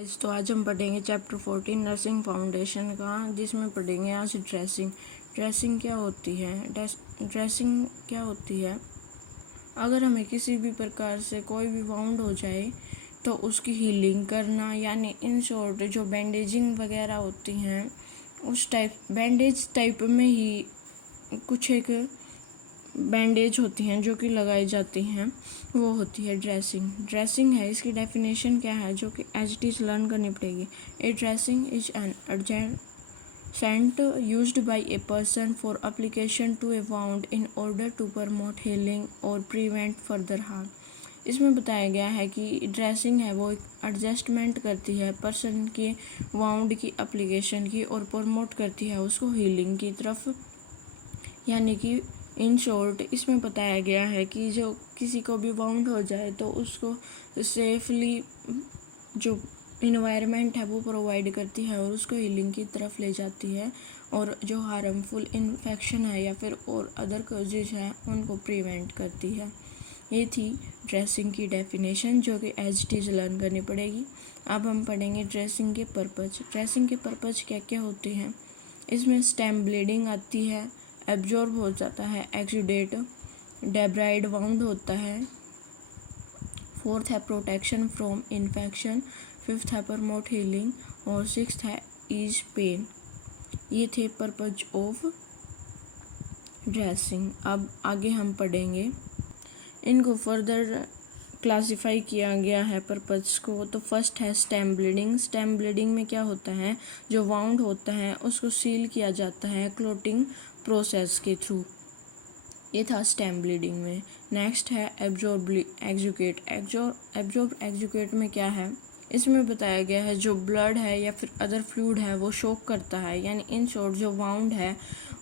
तो आज हम पढ़ेंगे चैप्टर 14 नर्सिंग फाउंडेशन का, जिसमें पढ़ेंगे आज ड्रेसिंग। ड्रेसिंग क्या होती है? ड्रेसिंग क्या होती है? अगर हमें किसी भी प्रकार से कोई भी वाउंड हो जाए तो उसकी हीलिंग करना, यानी इन शॉर्ट जो बैंडेजिंग वगैरह होती हैं उस बैंडेज टाइप में ही कुछ एक बैंडेज होती हैं जो कि लगाई जाती हैं, वो होती है ड्रेसिंग। ड्रेसिंग है, इसकी डेफिनेशन क्या है जो कि एज इट इज़ लर्न करनी पड़ेगी। A dressing is an adjunct used by a person for application to a wound in order to promote healing और प्रिवेंट फर्दर हार्म। इसमें बताया गया है कि ड्रेसिंग है वो एक एडजस्टमेंट करती है पर्सन के वाउंड की एप्लीकेशन की और प्रमोट करती है उसको हीलिंग की तरफ, यानी कि इन शॉर्ट इसमें बताया गया है कि जो किसी को भी वाउंड हो जाए तो उसको सेफली जो इन्वायरमेंट है वो प्रोवाइड करती है और उसको हीलिंग की तरफ ले जाती है, और जो हार्मफुल इन्फेक्शन है या फिर और अदर कॉजेज हैं उनको प्रिवेंट करती है। ये थी ड्रेसिंग की डेफिनेशन जो कि एज इट इज़ लर्न करनी पड़ेगी। अब हम पढ़ेंगे ड्रेसिंग के पर्पज। ड्रेसिंग के पर्पज क्या क्या होते हैं? इसमें स्टेम ब्लीडिंग आती है, एब्जॉर्ब हो जाता है एक्सीडेट, डेब्राइड वाउंड होता है, फोर्थ है प्रोटेक्शन फ्रॉम इन्फेक्शन, फिफ्थ है प्रमोट हीलिंग और सिक्स्थ है ईज पेन। ये थे पर्पज ऑफ ड्रेसिंग। अब आगे हम पढ़ेंगे, इनको फर्दर क्लासिफाई किया गया है पर्पज को। तो फर्स्ट है स्टेम ब्लीडिंग। स्टेम ब्लीडिंग में क्या होता है, जो वाउंड होता है उसको सील किया जाता है क्लोटिंग प्रोसेस के थ्रू। ये था स्टेम ब्लीडिंग में। नेक्स्ट है एब्जॉर्ब एग्जुकेट में क्या है, इसमें बताया गया है जो ब्लड है या फिर अदर फ्लूइड है वो शोक करता है, यानी इन शॉर्ट जो वाउंड है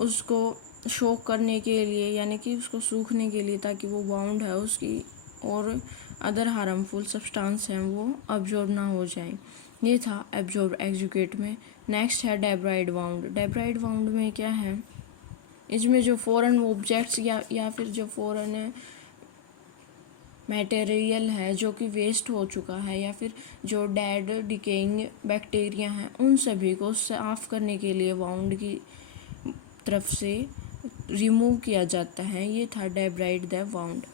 उसको शोक करने के लिए, यानी कि उसको सूखने के लिए, ताकि वो वाउंड है उसकी और अदर हार्मफुल सब्सटेंस हैं वो अब्जॉर्ब ना हो जाए। ये था एब्जॉर्ब एग्जुकेट में। नेक्स्ट है डेब्राइड वाउंड। डेब्राइड वाउंड में क्या है, इसमें जो फॉरेन ऑब्जेक्ट्स या फिर जो फॉरेन मटेरियल है जो कि वेस्ट हो चुका है या फिर जो डेड डिकेइंग बैक्टीरिया हैं उन सभी को साफ करने के लिए वाउंड की तरफ से रिमूव किया जाता है। ये था डेब्राइड द वाउंड।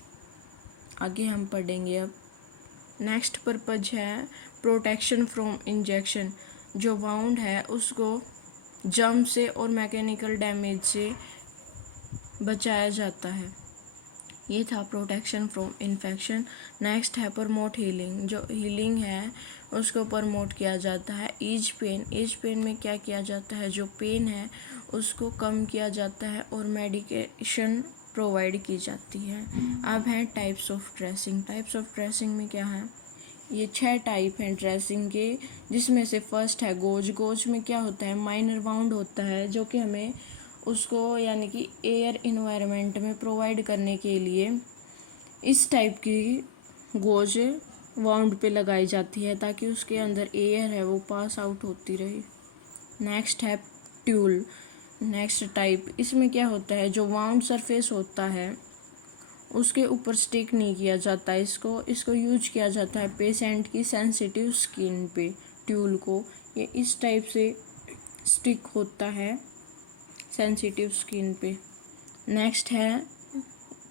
आगे हम पढ़ेंगे अब। नेक्स्ट पर्पज है प्रोटेक्शन फ्रॉम इंजेक्शन। जो वाउंड है उसको जर्म से और मैकेनिकल डैमेज से बचाया जाता है। ये था प्रोटेक्शन फ्रॉम इन्फेक्शन। नेक्स्ट है प्रमोट हीलिंग। जो हीलिंग है उसको प्रमोट किया जाता है। ईज पेन में क्या किया जाता है, जो पेन है उसको कम किया जाता है और मेडिकेशन प्रोवाइड की जाती है। अब है types of dressing. Types of dressing में क्या है, ये 6 टाइप हैं ड्रेसिंग के, जिसमें से फर्स्ट है गोज। गोज में क्या होता है, माइनर वाउंड होता है जो कि हमें उसको यानी कि एयर इन्वायरमेंट में प्रोवाइड करने के लिए इस टाइप की गोज वाउंड पे लगाई जाती है ताकि उसके अंदर एयर है वो पास आउट होती रहे। नेक्स्ट है ट्यूल। नेक्स्ट टाइप, इसमें क्या होता है, जो वाउंड सरफेस होता है उसके ऊपर स्टिक नहीं किया जाता, इसको यूज किया जाता है पेशेंट की सेंसिटिव स्किन पे। ट्यूल को ये इस टाइप से स्टिक होता है सेंसिटिव स्किन पे। नेक्स्ट है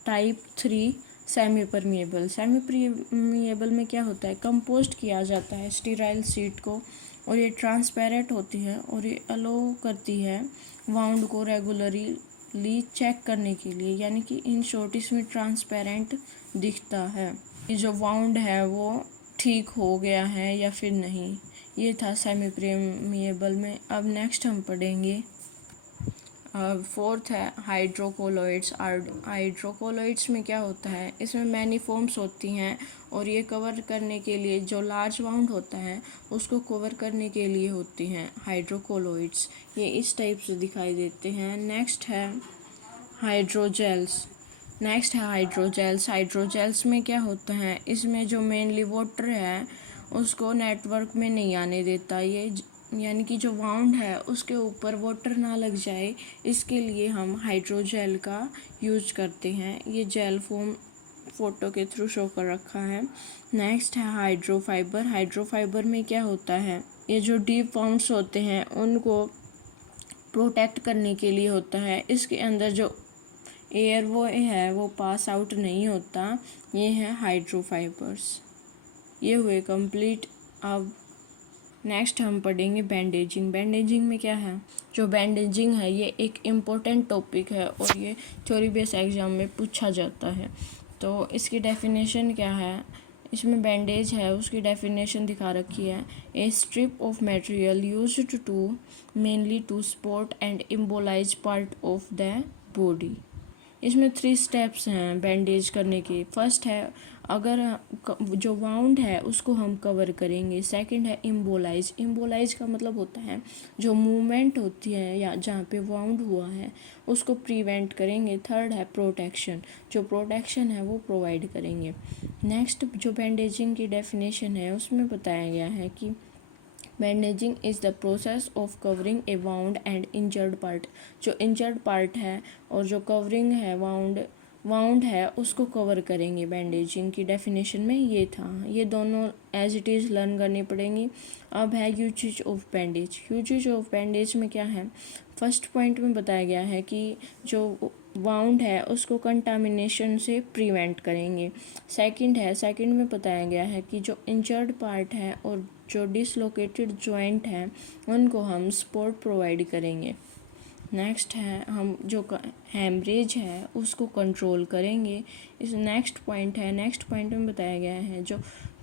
type 3 semi permeable. Semi permeable में क्या होता है, कंपोस्ट किया जाता है स्टीराइल शीट को और ये ट्रांसपेरेंट होती है और ये अलो करती है वाउंड को रेगुलरली चेक करने के लिए, यानी कि इन शॉर्ट इसमें ट्रांसपेरेंट दिखता है कि जो वाउंड है वो ठीक हो गया है या फिर नहीं। ये था सेमी परमिएबल में। अब नेक्स्ट हम पढ़ेंगे फोर्थ है हाइड्रोकोलोइड्स। हाइड्रोकोलोइड्स में क्या होता है, इसमें मैनी फॉर्म्स होती हैं और ये कवर करने के लिए, जो लार्ज वाउंड होता है उसको कवर करने के लिए होती हैं हाइड्रोकोलोइड्स। ये इस टाइप से दिखाई देते हैं। नेक्स्ट है हाइड्रोजेल्स। हाइड्रोजेल्स में क्या होता है, इसमें जो मेनली वाटर है उसको नेटवर्क में नहीं आने देता, ये यानी कि जो वाउंड है उसके ऊपर वाटर ना लग जाए, इसके लिए हम हाइड्रोजेल का यूज करते हैं। ये जेल फोटो के थ्रू शो कर रखा है। नेक्स्ट है हाइड्रोफाइबर। हाइड्रोफाइबर में क्या होता है, ये जो डीप वाउंड्स होते हैं उनको प्रोटेक्ट करने के लिए होता है। इसके अंदर जो एयर वो पास आउट नहीं होता। ये है हाइड्रोफाइबर्स। ये हुए कंप्लीट। अब नेक्स्ट हम पढ़ेंगे बैंडेजिंग। बैंडेजिंग में क्या है, जो बैंडेजिंग है ये एक इम्पोर्टेंट टॉपिक है और ये थ्योरी बेस एग्जाम में पूछा जाता है। तो इसकी डेफिनेशन क्या है, इसमें बैंडेज है उसकी डेफिनेशन दिखा रखी है। A strip of material used to mainly to support and immobilise part of the body. इसमें 3 स्टेप्स हैं बैंडेज करने के। फर्स्ट है, अगर जो वाउंड है उसको हम कवर करेंगे। सेकंड है इम्बोलाइज। इम्बोलाइज का मतलब होता है जो मूवमेंट होती है या जहाँ पे वाउंड हुआ है उसको प्रिवेंट करेंगे। थर्ड है प्रोटेक्शन, जो प्रोटेक्शन है वो प्रोवाइड करेंगे। नेक्स्ट जो बैंडेजिंग की डेफिनेशन है उसमें बताया गया है कि bandaging is the process of covering A wound and injured part. जो इंजर्ड पार्ट है और जो कवरिंग है वाउंड है उसको कवर करेंगे। बैंडेजिंग की डेफिनेशन में ये था। ये दोनों एज इट इज़ लर्न करनी पड़ेंगी। अब है usages of bandage. Usages of bandage में क्या है, फर्स्ट पॉइंट में बताया गया है कि जो वाउंड है उसको कंटामिनेशन से प्रिवेंट करेंगे। सेकंड में बताया गया है कि जो इंजर्ड पार्ट है और जो डिसलोकेटेड जॉइंट है उनको हम सपोर्ट प्रोवाइड करेंगे। नेक्स्ट है हम जो हैमरेज है उसको कंट्रोल करेंगे। इस नेक्स्ट पॉइंट में बताया गया है जो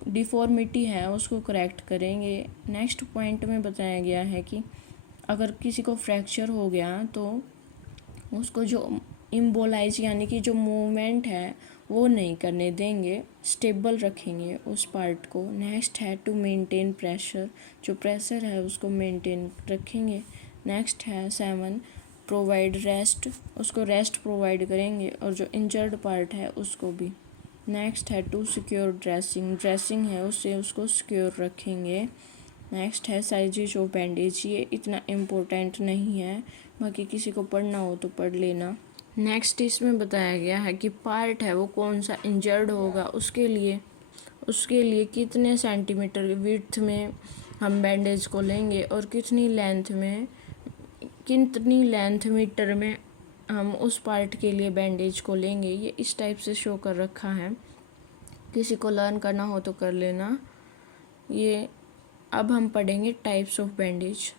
डिफॉर्मिटी है उसको करेक्ट करेंगे। नेक्स्ट पॉइंट में बताया गया है कि अगर किसी को फ्रैक्चर हो गया तो उसको जो इम्बोलाइज यानी कि जो मूवमेंट है वो नहीं करने देंगे, स्टेबल रखेंगे उस पार्ट को। नेक्स्ट है टू मेंटेन प्रेशर, जो प्रेशर है उसको मेंटेन रखेंगे। नेक्स्ट है 7 प्रोवाइड रेस्ट, उसको रेस्ट प्रोवाइड करेंगे और जो इंजर्ड पार्ट है उसको भी। नेक्स्ट है टू सिक्योर ड्रेसिंग है उससे उसको सिक्योर रखेंगे। नेक्स्ट है साइजेज ऑफ बैंडेज, ये इतना इम्पोर्टेंट नहीं है, बाकी किसी को पढ़ना हो तो पढ़ लेना। नेक्स्ट इसमें बताया गया है कि पार्ट है वो कौन सा इंजर्ड होगा उसके लिए कितने सेंटीमीटर विड्थ में हम बैंडेज को लेंगे और कितनी लेंथ मीटर में हम उस पार्ट के लिए बैंडेज को लेंगे। ये इस टाइप से शो कर रखा है, किसी को लर्न करना हो तो कर लेना ये। अब हम पढ़ेंगे types of bandage.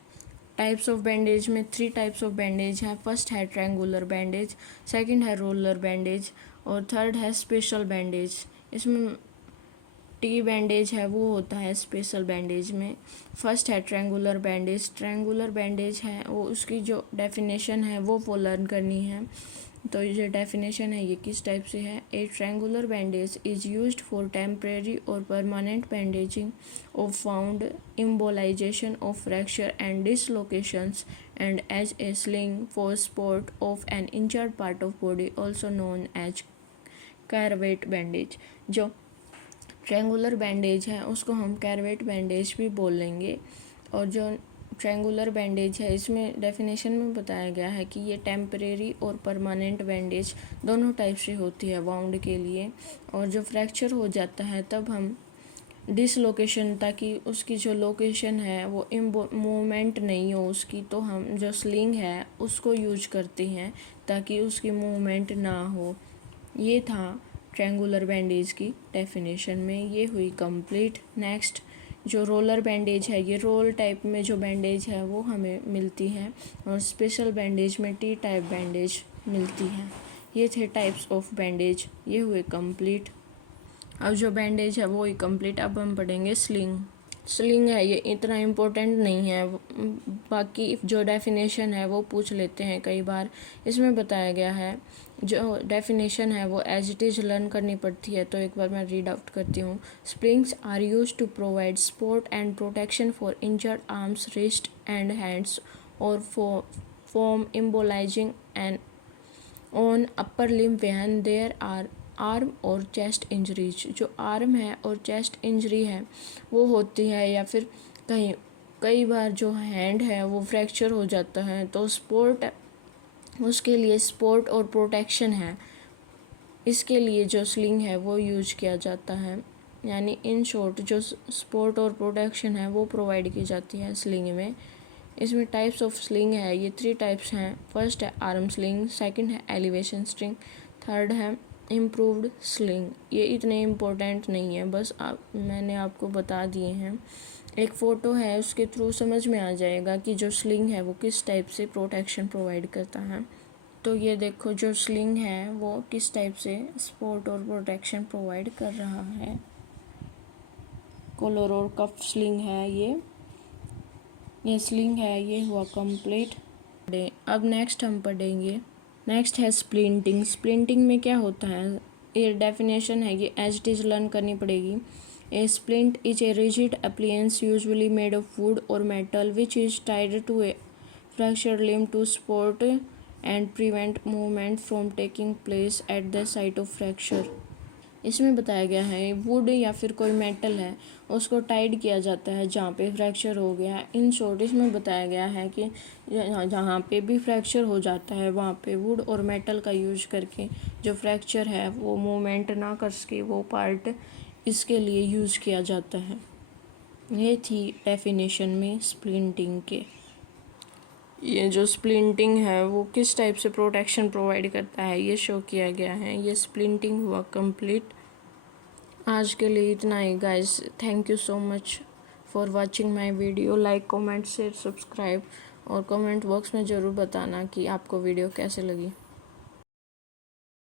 Types of bandage में 3 टाइप्स ऑफ बैंडेज हैं। फर्स्ट है ट्रायंगुलर बैंडेज, सेकंड है रोलर बैंडेज और थर्ड है स्पेशल बैंडेज। इसमें टी बैंडेज है वो होता है स्पेशल बैंडेज में। फर्स्ट है ट्रायंगुलर बैंडेज। ट्रायंगुलर बैंडेज है वो उसकी जो डेफिनेशन है वो लर्न करनी है। तो ये जो डेफिनेशन है ये किस टाइप से है, a triangular bandage is used for temporary or permanent bandaging of wound, immobilization of fracture and dislocations and as a sling for support of an injured part of body also known as cravat bandage. जो triangular bandage है उसको हम कैरवेट bandage भी बोल लेंगे। और जो triangular bandage है इसमें डेफिनेशन में बताया गया है कि ये टेम्परेरी और परमानेंट बैंडेज दोनों टाइप से होती है वाउंड के लिए। और जो फ्रैक्चर हो जाता है तब हम डिसलोकेशन, ताकि उसकी जो लोकेशन है वो मूवमेंट नहीं हो उसकी, तो हम जो स्लिंग है उसको यूज करते हैं ताकि उसकी मूवमेंट ना हो। ये था ट्रायंगुलर बैंडेज की डेफिनेशन में, ये हुई कंप्लीट। नेक्स्ट जो रोलर बैंडेज है, ये रोल टाइप में जो बैंडेज है वो हमें मिलती है और स्पेशल बैंडेज में टी टाइप बैंडेज मिलती है। ये थे टाइप्स ऑफ बैंडेज, ये हुए कंप्लीट। अब जो बैंडेज है वो ही कंप्लीट। अब हम पढ़ेंगे स्लिंग है ये इतना इम्पोर्टेंट नहीं है, बाकी जो डेफिनेशन है वो पूछ लेते हैं कई बार। इसमें बताया गया है जो डेफिनेशन है वो एज इट इज़ लर्न करनी पड़ती है, तो एक बार मैं रीड आउट करती हूँ। Springs are use to provide support and protection for injured arms, wrist and hands or form immobilizing and on upper limb when there are arm or chest injuries. जो arm है और chest injury है वो होती है, या फिर कई बार जो हैंड है वो फ्रैक्चर हो जाता है, तो उसके लिए सपोर्ट और प्रोटेक्शन है इसके लिए जो स्लिंग है वो यूज किया जाता है। यानी इन शॉर्ट जो सपोर्ट और प्रोटेक्शन है वो प्रोवाइड की जाती है स्लिंग में। इसमें टाइप्स ऑफ स्लिंग है, ये 3 टाइप्स हैं। फर्स्ट है आर्म स्लिंग, सेकंड है एलिवेशन स्लिंग, थर्ड है इम्प्रूव्ड स्लिंग। ये इतने इम्पोर्टेंट नहीं है, बस मैंने आपको बता दिए हैं। एक फ़ोटो है, उसके थ्रू समझ में आ जाएगा कि जो स्लिंग है वो किस टाइप से प्रोटेक्शन प्रोवाइड करता है। तो ये देखो जो स्लिंग है वो किस टाइप से सपोर्ट और प्रोटेक्शन प्रोवाइड कर रहा है। कॉलर और कफ स्लिंग है ये स्लिंग है, ये हुआ कंप्लीट। अब नेक्स्ट हम पढ़ेंगे, नेक्स्ट है स्प्लिंटिंग। स्प्लिंटिंग में क्या होता है, ये डेफिनेशन है, ये एज इट इज़ लर्न करनी पड़ेगी। A splint is a rigid appliance usually made of wood or metal which is tied to a fractured limb to support and prevent movement from taking place at the site of fracture। इसमें बताया गया है would या फिर कोई metal है उसको Tide किया जाता है जहाँ पे फ्रैक्चर हो गया है। इन शॉर्ट इसमें बताया गया है कि जहाँ पे भी फ्रैक्चर हो जाता है वहाँ पे वुड और मेटल का यूज करके जो फ्रैक्चर है वो मूवमेंट ना कर सके वो पार्ट, इसके लिए यूज़ किया जाता है। ये थी डेफिनेशन में स्प्लिंटिंग के। ये जो स्प्लिंटिंग है वो किस टाइप से प्रोटेक्शन प्रोवाइड करता है ये शो किया गया है। ये स्प्लिंटिंग हुआ कंप्लीट। आज के लिए इतना ही guys, thank you so much for watching my video. Like comment share subscribe और कमेंट बॉक्स में ज़रूर बताना कि आपको वीडियो कैसे लगी।